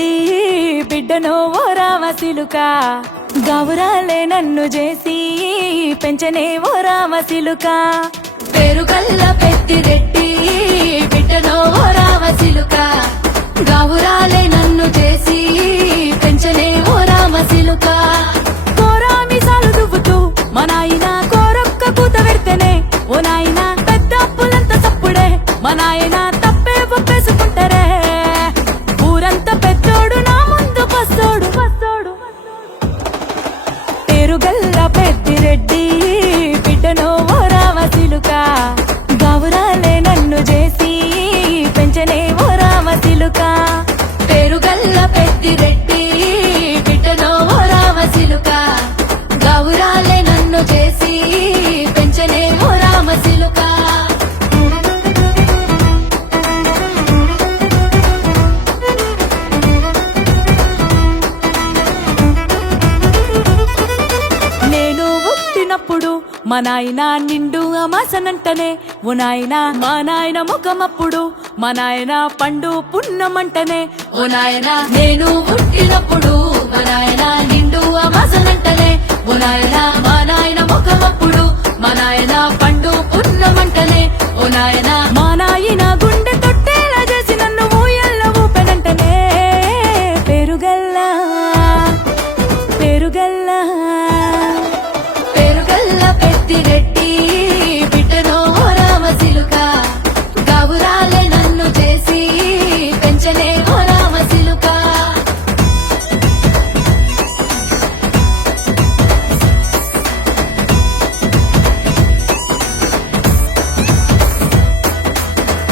రెడ్డి బిడ్డనో ఓ రామసిలుక గౌరాలే నన్ను చేసి పెంచనే ఓ రామసిలుక పేరుగల్ల పెద్దిరెడ్డి బిడ్డనో ఓ రామసిలుక గౌరాలే నన్ను చేసి పెంచనే ఓ రామసిలుక కోరామిసాలు దువ్వుతూ మా నాయన కోరొక్క కూత పెడితేనే ఓ నాయన పెద్ద అప్పులంత సప్పుడే మా నాయన తప్పే ఒప్పేసుకుంటారే ఊరంతా పెద్దోడు నా ముందు పස්සోడు పేరుగల్ల పెద్దిరెడ్డి బిడ్డనో ఓ రామసిలుక గౌరాలే నన్ను చేసి పెంచనే ఓ రామసిలుక పేరుగల్ల పెద్దిరెడ్డి బిడ్డనో ఓ రామసిలుక గౌరాలే నన్ను చేసి పెంచనే ఓ రామసిలుక నేను పుట్టినప్పుడు మా నాయన నిండు అమాసనంటనే ఓ నాయన మా నాయన ముఖమప్పుడు మా నాయన పండు పున్నమంటనే ఓ నాయన నేను పుట్టినప్పుడు మా నాయన నిండు అమాసనంటనే ఓ నాయన మా నాయన ముఖమప్పుడు మా నాయన పండు పున్నమంటనే ఓ నాయన మా నాయన గుండె తొట్టేలా చేసి నన్ను ఊయల్ల ఊపెనంటనే పేరుగల్లా పేరుగల్లా పేరుగల్ల పెద్దిరెడ్డి బిడ్డనో ఓ రామసిలుక గౌరాలే నన్ను చేసి పెంచనే ఓ రామసిలుక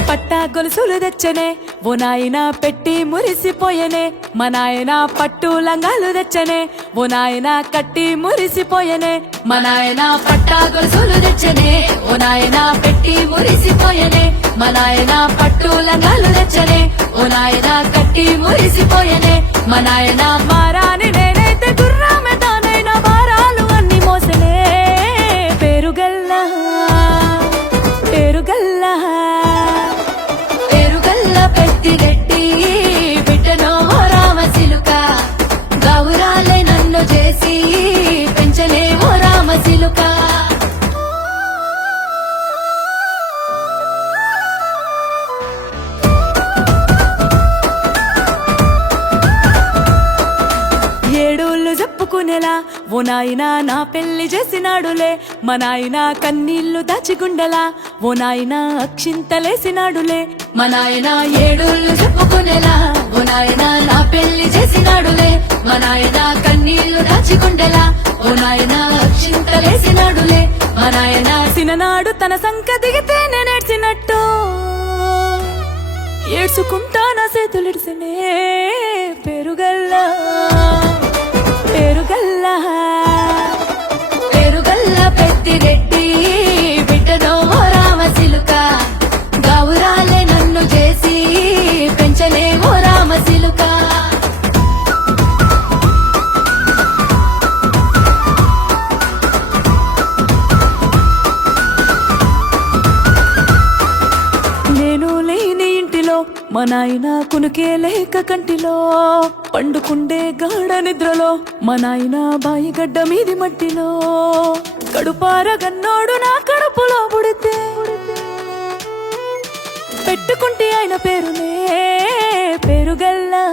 పట్టా గొలుసులు తెచ్చనే ఓ నాయన పెట్టి మురిసిపోయనే మా నాయన పట్టు లంగాలు తెచ్చనే ఓ నాయన కట్టి మురిసిపోయనే మా నాయన పట్టా గొలుసులు తెచ్చనే ఓ నాయన పెట్టి మురిసిపోయనే మా నాయన పట్టు లంగాలు తెచ్చనే ఓ నాయన కట్టి మురిసిపోయనే మా నాయన మారాని నేనైతే గుర్రామె తానైనా భారాలు అన్ని మోసనే పేరుగల్లా పేరుగల్లా పేరుగల్ల పెద్దిరెడ్డి బిడ్డనో ఓ రామసిలుక గౌరాలే నన్ను చేసి పెంచలే ఓ రామసిలుక ఏడోళ్ళు చెప్పుకునేలా ఓ నాయన నా పెళ్లి చేసినాడులే మా నాయన కన్నీళ్లు దాచిగుండలా ఓ నాయన అక్షింతలేసినాడులే మా నాయన ఏడోళ్ళు చెప్పుకునేలా ఓ నాయన నా పెళ్లి చేసినాడులే మా నాయన కన్నీళ్లు దాచిగుండలా ఓ నాయన అక్షింతలేసినాడులే మా నాయన సిననాడు తన సంక దిగితే నేనేడ్చినట్టు ఏడ్చుకుంటా నా చేతులిడిసినే పేరుగల్లా పేరుగల్లా పేరుగల్ల పెద్దిరెడ్డి బిడ్డనో ఓ రామసిలుక గౌరాలే నన్ను చేసి పెంచలే ఓ రామసిలుక నేను లేని ఇంటిలో మా నాయన కునుకే లేక కంటిలో పండుకుండే గాఢ నిద్రలో మా నాయన బాయిగడ్డ మీది మట్టిలో కడుపారగన్నోడు నా కడుపులో పుడితే పెట్టుకుంటే ఆయన పేరునే పేరుగల్లా